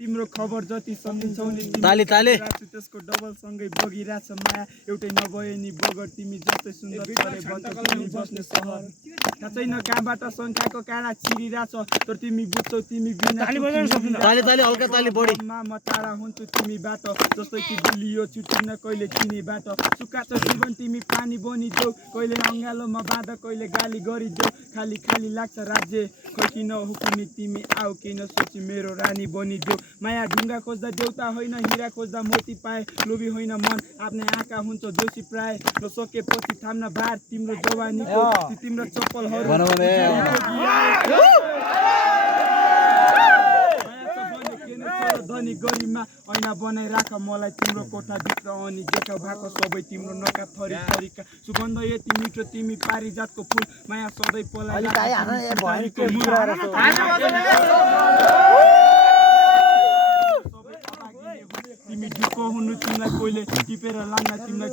तिम्रो खबर जति सकिन्छौ नि ताली त्यसको डबल सँगै बगिरहेछ माया एउटै नभए नि बगर तिमी जस्तै सुन्दर छरे तिमी बस्ने सहर थाहा छैन कहाँबाट संख्याको काँडा छिरिरहेछ तर तिमी बुझ्छौ तिमी बिना हल्का ताली बढी म टाढा हुन्छु तिमीबाट जस्तै कि गुलियो छुटिन कहिले चिनीबाट सुक्खा छ जीवन तिमी पानी बनिदेऊ कहिले अँगालोमा बाँध कहिले गाली गरिदेऊ खाली खाली लाग्छ राज्य खै किन हुकुमी तिमी आऊ किन सोची मेरो रानी बनिदेऊ माया ढुङ्गा खोज्दा देउता होइन हिरा खोज्दा मोती पाए लोभी होइन मन आफ्नै आँखा हुन्छ जोशी प्राय नसकेपछि थाम्न भार तिम्रो जवानीको तिम्रो चप्पलहरू धनी गरिमा ऐना बनाइ राख मलाई तिम्रो कोठाभित्र अनि देखा भएको सबै तिम्रो नका थरी थरीका सुगन्ध यति मिठो तिमी पारिजातको फुल माया सधैँ पलाइ तिमी ढुक्क हुनु तिमीलाई कोहीले टिपेर लान्न तिमीलाई